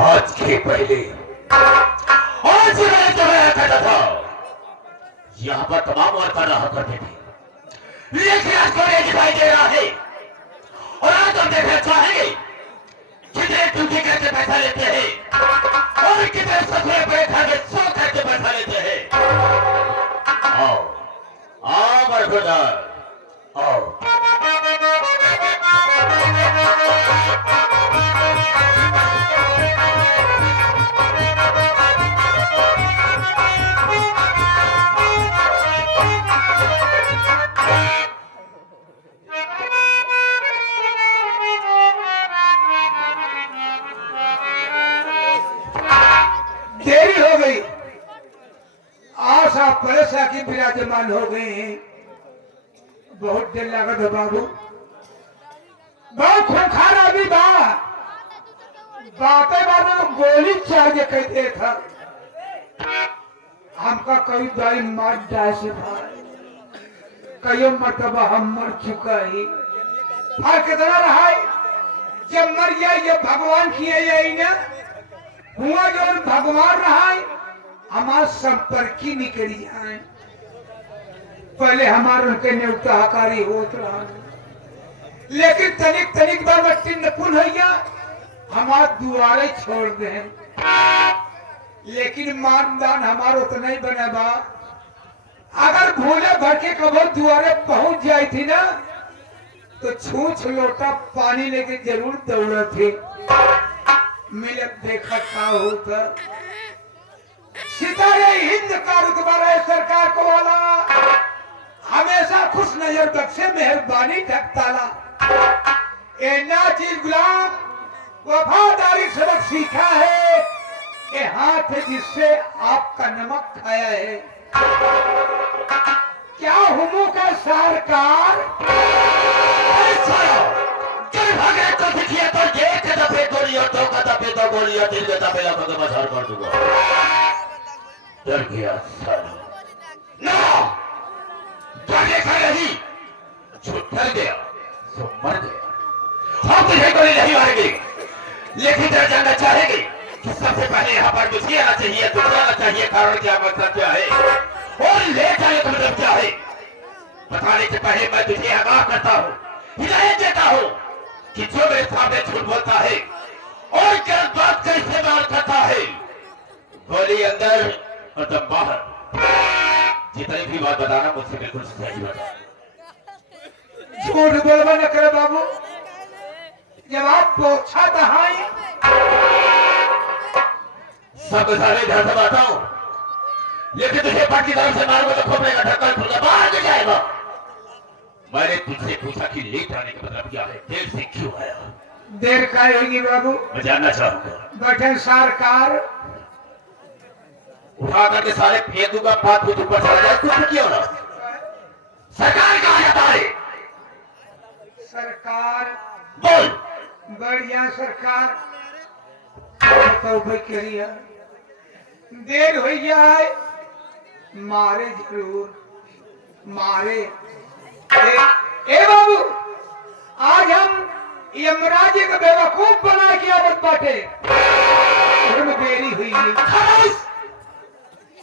आज के पहले आज मैं तुम्हें कहता था यहाँ पर तमाम वर्कर रहा करते थे, लेकिन आज को ये दिखाई दे रहा है। और आज हम देखना चाहेंगे कितने ड्यूटी करके पैसा लेते हैं और कितने ससुरे बैठा के सो करके पैसा लेते हैं। आओ आओ बरखुदार आओ। देरी हो गई, आशा परेशा की विराजमान हो गए हैं। बहुत देर लगा था बाबू, बहुत खूंखार आदमी बा, बातें बाबू गोली चार के कह दे था। हमका कई दाई मार जाए से भाई, कई मरतबा हम मर चुका ही। फर्क कितना रहा है, जब मर गया ये भगवान किए जाए ना हुआ, जो भगवान रहा है हमारे संपर्की निकली जाए। पहले हमारे उनके न्योता हकारी होत रहा, लेकिन तनिक तनिक बार मट्टी नपुन भैया हमारे दुआरे छोड़ दे। लेकिन मानदान हमारा उतना ही बने बा, अगर भूले भर के कबर दुआरे पहुंच जाई थी ना तो छूछ लोटा पानी लेके जरूर दौड़ा थे। मिले देखा क्या होता, सितारे हिंद का रुतबा रहे सरकार को वाला, हमेशा खुश नजर बख्शे मेहरबानी ढकताला। ए नाचिर गुलाम वफादारी सबक सीखा है, ये हाथ है जिससे आपका नमक खाया है। क्या हुमू का सरकार भागे तो दिखिए तो एक दफे गोली और दो दफे तो गोली और तीन दफे लाखों का बाजार कर दूंगा। डर गया साला ना, डरने का नहीं, जो डर गया सो मर गया। हम तुझे गोली नहीं मारेंगे, लेकिन डर जानना चाहेंगे कि सबसे पहले यहाँ पर मुझे आना चाहिए, तुझे आना चाहिए। कारण क्या, मतलब क्या है और ले जाने का मतलब क्या है, बताने से पहले मैं तुझे आगाह करता हूँ, हिदायत देता हूँ कि जो मेरे सामने झूठ बोलता है और क्या बात का इस्तेमाल करता है, गोली अंदर और दम बाहर। जितनी भी बात बताना मुझसे बिल्कुल सही बता। झूठ बोलवा न करे बाबू, जब आप पोछा दहाई सब सारे इधर से बाता हूँ, लेकिन तुझे पार्टी तरफ से मारूंगा तो खोपड़े का ढक्कन खुल कर बाहर गिर जाएगा। मैंने तुझसे पूछा कि लेट आने का मतलब क्या है, देर से क्यों आया? देर का होगी बाबू, मैं जानना चाहूंगा। बैठे सरकार उठा करके सारे फेंक दूंगा, बात कुछ ऊपर चला जाए, कुछ क्यों ना। सरकार कहाँ जाता है? सरकार बोल। बढ़िया सरकार बताओ भाई करिए, देर हो जाए मारे जरूर मारे। ए बाबू, आज हम यमराज का बेवकूफ बना के आवत बाटे, देरी हुई नहीं।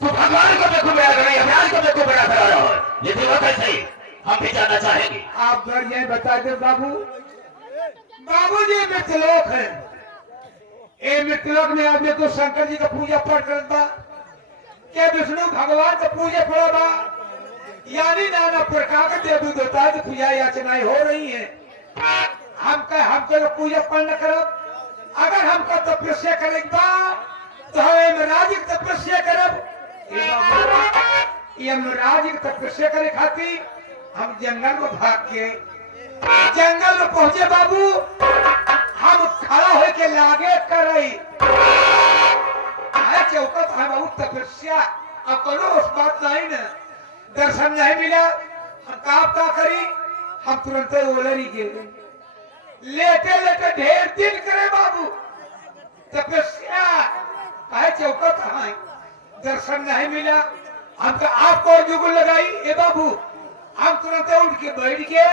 तू भगवान को बेवकूफ बना कर, यमराज को बेवकूफ बना कर रहा है, लेकिन वो कैसे हम भी जानना चाहेंगे। आप घर जाए बता दे बाबू, बाबूजी मृतलोक है। ए मृतलोक में आदमी को शंकर जी का पूजा पाठ करत बा, के विष्णु भगवान का पूजा पड़ा बा, यानी नाना प्रकार के देवी देवता की पूजा याचनाएं हो रही है। हमको तो पूजा पाठ न करब, अगर हमको तपस्या करे बा तो हम यमराज की तपस्या करब। यमराज की तपस्या करे खातिर हम जंगल में भाग के जंगल में पहुंचे बाबू। हम खड़ा हो के लागे करई चौकत है बाबू तपस्या अब करो उस बात नहीं न दर्शन नहीं मिला। हम का करी, हम तुरंत ओलरी गए, लेटे लेटे ढेर दिन करे बाबू तपस्या कहे चौकत है दर्शन नहीं मिला। हम तो आपको जुगल लगाई ए बाबू, हम तुरंत उठ के बैठ के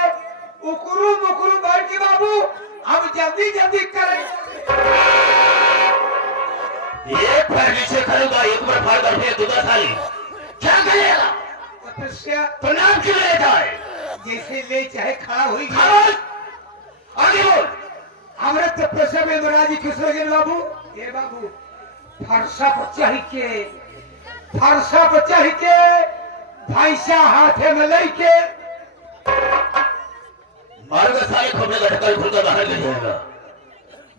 उकरू मुकरू बैठ के बाबू हम जल्दी जल्दी करें। एक बार नीचे करूंगा, एक बार फाड़ कर दूंगा साली, क्या करेगा? तपस्या प्रणाम क्यों लेता है? जैसे ले चाहे खड़ा हुई आगे बोल। हमारे तपस्या में महाराज खुश हो गए बाबू। ए बाबू फरसा पर चढ़ के भैंसा हाथे में लेके मार्ग सारे खोपड़े का ढक्कन खुलकर बाहर ले जाएगा,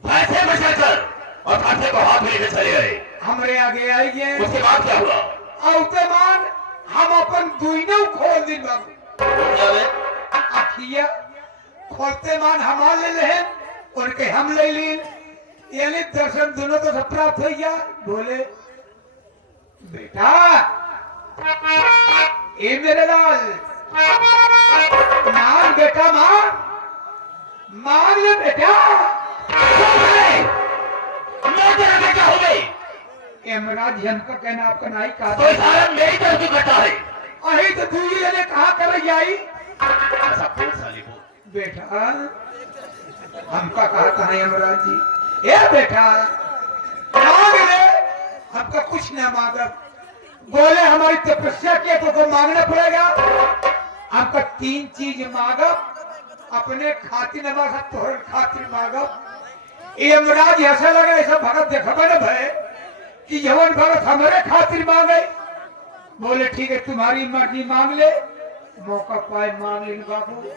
भैंसे बचाकर और फाटे को हाथ में लेकर चले गए। हमारे आगे आई गए, उसके बाद क्या हुआ? औतेमान हम अपन दुइनों खोल दी बाबू। अखिया खोलते मान हमार ले ले उनके हम ले ली, यानी दर्शन दोनों तो सब प्राप्त हो गया। बोले बेटा ए मेरे लाल मान बेटा मान ले बेटा। मैं तेरा बेटा हो गई। महाराज जन का कहना आपका नहीं कहा तो सारा मेरी तरफ क्यों करता है? अही तो दूरी ने कहा कर आई ऐसा बोल साली बोल। बेटा हमका कहा था यमराज जी, ए बेटा मांग ले, हमका कुछ न मांगब। बोले हमारी तपस्या किया तो मांगना पड़ेगा। हमका 3 चीज मांगब, अपने खातिर न मांगब, तोहर खातिर मांगब। यमराज ऐसा लगा ऐसा भगत देखबे न भय कि जवन भगत हमारे खातिर मांगे। बोले ठीक है तुम्हारी मर्जी मांग ले। मौका पाए मांग ले बाबू।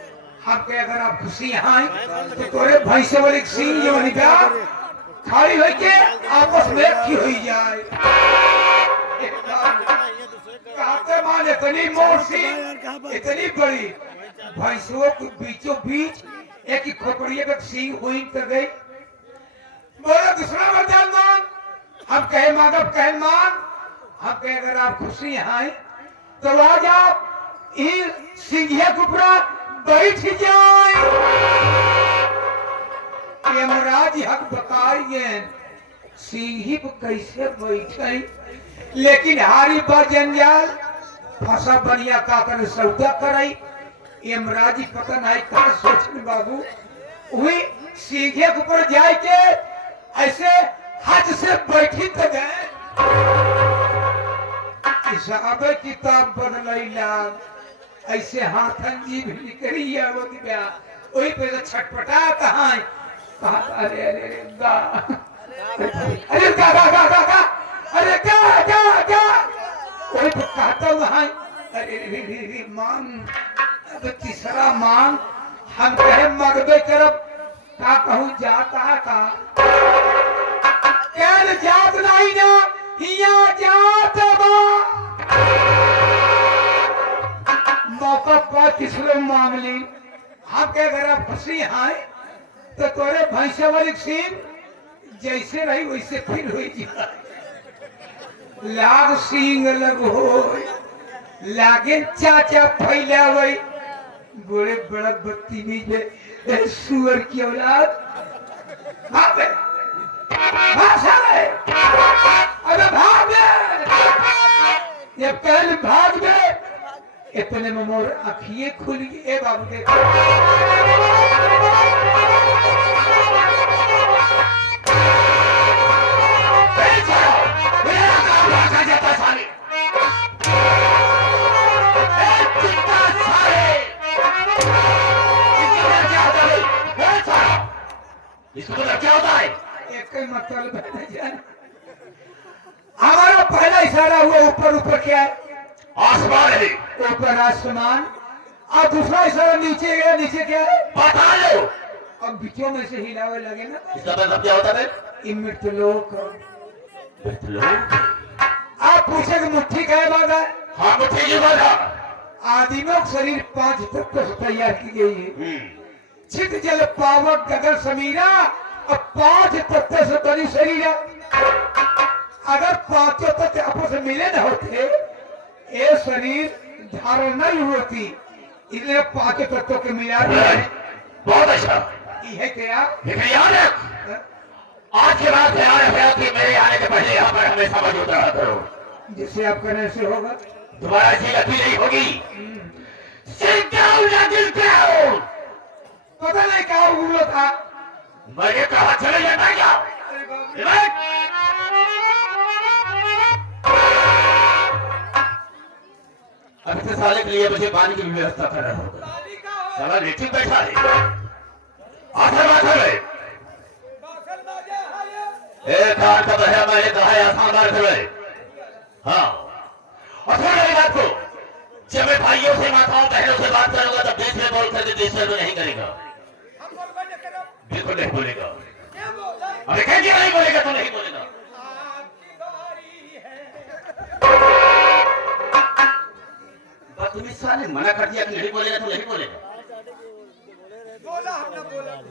हमके अगर आप खुशी आए तो तोरे भैंसे वाले सिंह जो निका खाली हो के आपस में की हो जाए। कहते मान इतनी मोटी इतनी बड़ी भैंसों के बीचों बीच एक ही खोपड़िया का सिंह हुई तो गई। बोला दूसरा वरदान मांग। हम कहे मांगब कहे मांग। हम कहे अगर आप खुशी आए तो आज आप सिंघिया के ऊपर बैठ जाए। यमराज हक बताइए सिंही पर कैसे बैठे, लेकिन हारी बा जंजाल फसा बनिया का कर सौदा करे। यमराज पता नहीं का सोचने बाबू वही सिंघिया के ऊपर जाए के ऐसे हाथ से बैठी तो गए। हिसाब किताब बदलैला ऐसे हाथन जी भी निकली है वो दिव्या वही पे तो छटपटा कहाँ कहा अरे अरे अरे गा अरे गा गा गा गा गा अरे गा गा गा वही पे कहता वहाँ अरे रे रे रे मांग। अब तीसरा मांग हम कहे मगबे करब का कहूँ जाता है का क्या जात नहीं ना हिया जात बा। मौका पर तीसरे मांग ली। हम के अगर आप खुशी आए तो तोरे भैंसे वाली सीन जैसे रही वैसे फिर हुई जाए। लाग सिंह लग हो लागे चाचा फैला हुई बड़े बड़ा बदतमीज सुअर की औलाद। अरे भाग जब पहले भाग गए इतने में मोर आँखिए खुल गई। ए बाबू देख इसका मतलब क्या होता है? एक ही मतलब है जान। हमारा पहला इशारा हुआ ऊपर, ऊपर क्या है? आसमान है। ऊपर आसमान। और दूसरा इशारा नीचे गया, नीचे क्या है? बता लो। अब बीचों में से हिलावे लगे ना, इसका मतलब क्या होता है? मृतलोक। मृतलोक। आप पूछे कि मुट्ठी का बात है? हाँ, मुट्ठी की बात है। आदिमों का शरीर 5 तत्वों से तैयार की गई है। चित जल पावक गगन समीरा और 5 तत्व से बनी शरीर है। अगर 5 तत्व आपस में मिले न होते, ये शरीर धारण नहीं होती। इसलिए 5 तत्वों के मिला दिया है। बहुत अच्छा। ये क्या? लेकिन याद रख, आज के बाद ध्यान रखना कि मेरे आने के पहले यहाँ पर हमेशा मौजूद रहा करो। जिससे आप करने से होगा, दोबारा ऐसी गलती नहीं होगी। Sit down, Nigel Brown! पता नहीं क्या हुआ था। मैंने कहा चले जाता क्या? अब से साले के लिए मुझे पानी की भी व्यवस्था करना होगा। साला नीचे बैठा है। आखिर बात है। एक कार का बहरा मैंने कहा है आसान बात है। हाँ। और सुन मेरी बात को। जब मैं भाइयों से, माताओं, बहनों से बात करूंगा तब देश में बोल कर देश में तो नहीं करेगा। बिल्कुल नहीं बोलेगा। अरे कैसे नहीं बोलेगा तो नहीं बोलेगा। तुम्हें साले मना कर दिया कि नहीं बोलेगा तो नहीं बोलेगा।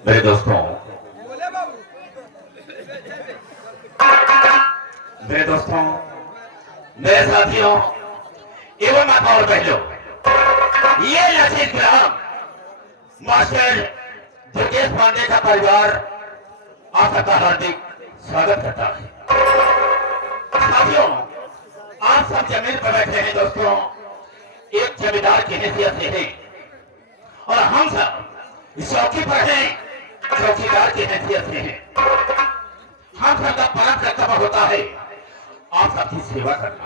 मेरे दोस्तों, मेरे दोस्तों, मेरे साथियों एवं माता और बहनों, ये नसीब ग्राम मास्टर दुर्गेश पांडे का परिवार आप सबका हार्दिक स्वागत करता है। साथियों, आप सब जमीन पर बैठे हैं दोस्तों, एक जमींदार की हैसियत से हैं और हम सब इस चौकी पर हैं, चौकीदार की हैसियत से हैं। हम सबका परम कर्तव्य होता है आप सबकी सेवा करना।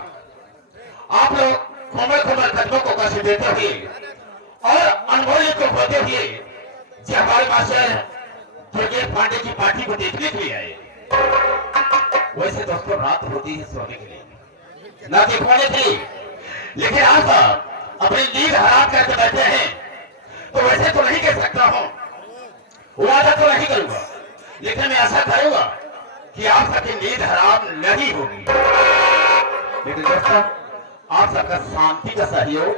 आप लोग कोमल कोमल कदमों को कष्ट देते हुए और अनमोल्य को खोते हुए जब हमारे मास्टर दुर्गेश पांडे की पार्टी को देखने के लिए आए, वैसे दोस्तों रात होती है सोने के लिए, ना दिखवाने के लिए। लेकिन आप अपनी नींद हराम करके बैठे हैं, तो वैसे तो नहीं कह सकता हूं, वादा तो नहीं करूंगा, लेकिन मैं ऐसा करूंगा कि आप सबकी नींद हराम नहीं होगी। लेकिन दोस्तों, आप सबका शांति का सहयोग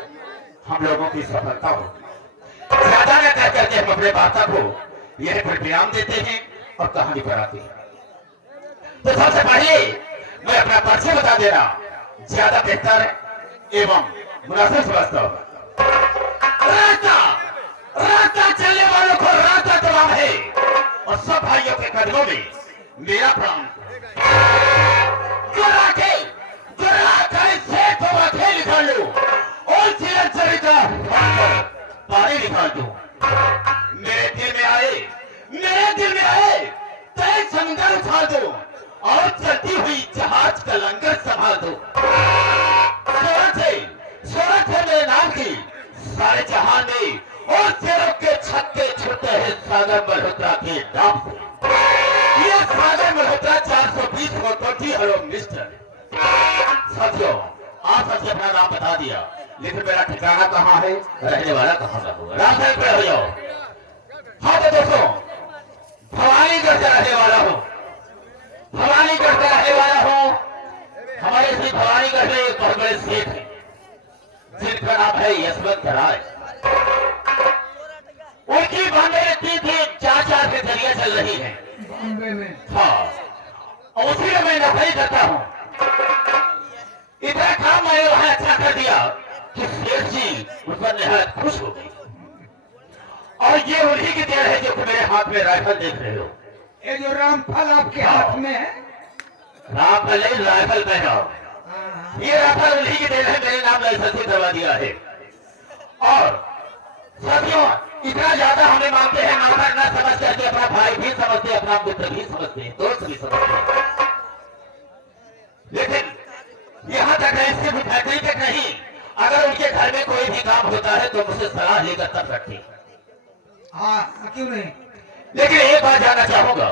हम लोगों की सफलता होगी। ज्यादा न कह करके हम अपने वार्ता को यह पर विराम देते हैं और कहानी पर आते हैं। तो सबसे पहले मैं अपना परिचय बता दे रहा, ज्यादा बेहतर एवं मुनासिब समझता होगा। रास्ता चलने वालों को रास्ता तमाम है और सब भाइयों के कदमों में मेरा प्रणाम। निकाल लो और चिरंजीवी का पानी निकाल दो। मेरे दिल में आए तय संगर उठा दो और चलती हुई जहाज का लंगर संभाल दो। शोहरत है मेरे नाम की सारे जहान में और शेरों के छक्के छुट्टे हैं सागर मल्होत्रा के नाम से। ये सागर मल्होत्रा 420 फोटोटी हेलो मिस्टर। साथियों, आप सबसे अपना नाम बता दिया, लेकिन मेरा ठिकाना कहाँ है, रहने वाला कहाँ का होगा? राम साहब पे हो जाओ। हाँ तो दोस्तों, भवानीगढ़ का रहने वाला हूँ, भवानीगढ़ का रहने वाला हूँ। हमारे श्री भवानीगढ़ में एक बहुत बड़े सेठ है जिनका नाम है यशवंत राय। उनकी बॉम्बे में 3-4 फैक्ट्रियां चल रही हैं बॉम्बे में। हाँ, और उसी में मैं नौकरी करता हूँ। इतना काम मैंने वहां अच्छा कर दिया कि सेठ जी उस पर निहायत खुश हो गई। और ये उन्हीं की देन है जो मेरे हाथ में राइफल देख रहे हो। ये जो रामफल आपके हाथ में है, रामफल नहीं, राइफल पहनाओ। ये राइफल उन्हीं की देन है, मेरे नाम लाइसेंस करवा दिया है। और साथियों, इतना ज्यादा हमें मानते हैं, नौकर न समझ करके अपना भाई भी समझते, अपना मित्र भी समझते हैं, दोस्त भी समझते हैं। लेकिन यहाँ तक है, सिर्फ फैक्ट्री तक नहीं, अगर उनके घर में कोई भी काम होता है तो मुझसे सलाह लेकर तब करते हैं। हाँ क्यों नहीं। लेकिन एक बात जानना चाहूंगा,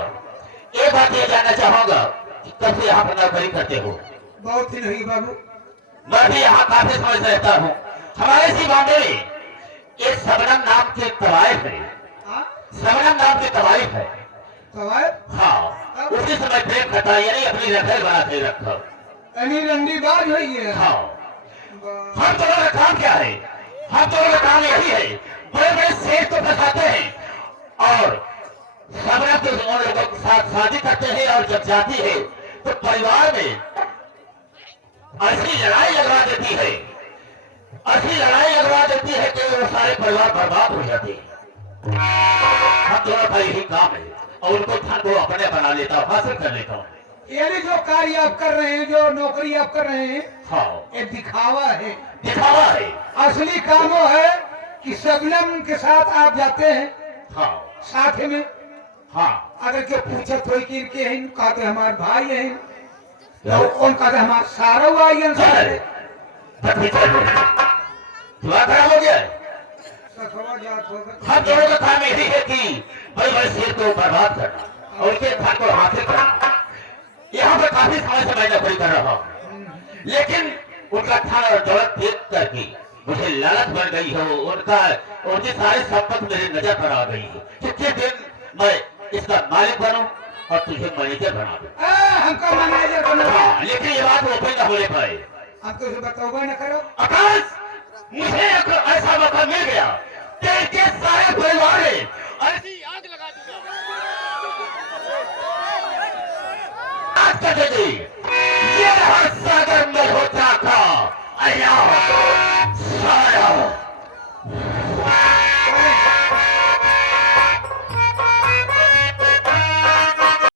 एक बात ये जानना चाहूंगा कि कब से यहाँ पर नौकरी करते हो? बहुत दिन हुई बाबू। मैं भी यहाँ काफी समय से रहता हूँ। हमारे इसी गांव में एक सबनम नाम की कवायद है। हाँ? सबनम नाम की कवायद है। कवायद? हाँ, उसी समय प्रेम करता यानी अपनी रखल बना के रखा। यानी रंडीबाज हुई है। हाँ, हम दोनों का काम क्या है? हम दोनों का काम यही है, बड़े बड़े शेर को फंसाते हैं और सबनम के उन लोगों के साथ शादी करते हैं, और जब जाती है तो परिवार में ऐसी लड़ाई लगवा देती है, ऐसी लड़ाई लगवा देती है कि वो सारे परिवार बर्बाद हो जाते हैं। हम दोनों का यही काम है और उनको धन को अपने बना लेता हूँ, हासिल कर लेता हूँ। यानी जो कार्य आप कर रहे हैं, जो नौकरी आप कर रहे हैं, हाँ, ये दिखावा है। दिखावा है। असली काम वो है कि सबनम के साथ आप जाते हैं, हाँ साथ में हाँ, अगर के पूछत हो कि इनके हैं, कहते हमारे भाई हैं, तो कौन कहते हमारे सारा भाई हैं सारे। दुआ खराब हो गया है। सखवा जात होगा। हम दोनों का काम यही है कि बड़े बड़े शेर को बर्बाद करना और उसके धन को हासिल करना। यहाँ पर काफी समय से मैं नौकरी कर रहा हूँ, लेकिन उनका धन और दौलत देख करके मुझे लालच बन गई है। उनकी सारी संपत्ति मेरी नजर पर आ गई है। कितने दिन मैं इसका मालिक बनूं और तुझे मैनेजर बना दूं। हमका मैनेजर बना। हाँ, लेकिन ये बात ओपन ना होने पाए। हम तो बताओगे न करो। आकाश, मुझे एक ऐसा मौका मिल गया कि इनके सारे परिवार में ऐसी आग लगा दूंगा, आग कर देगी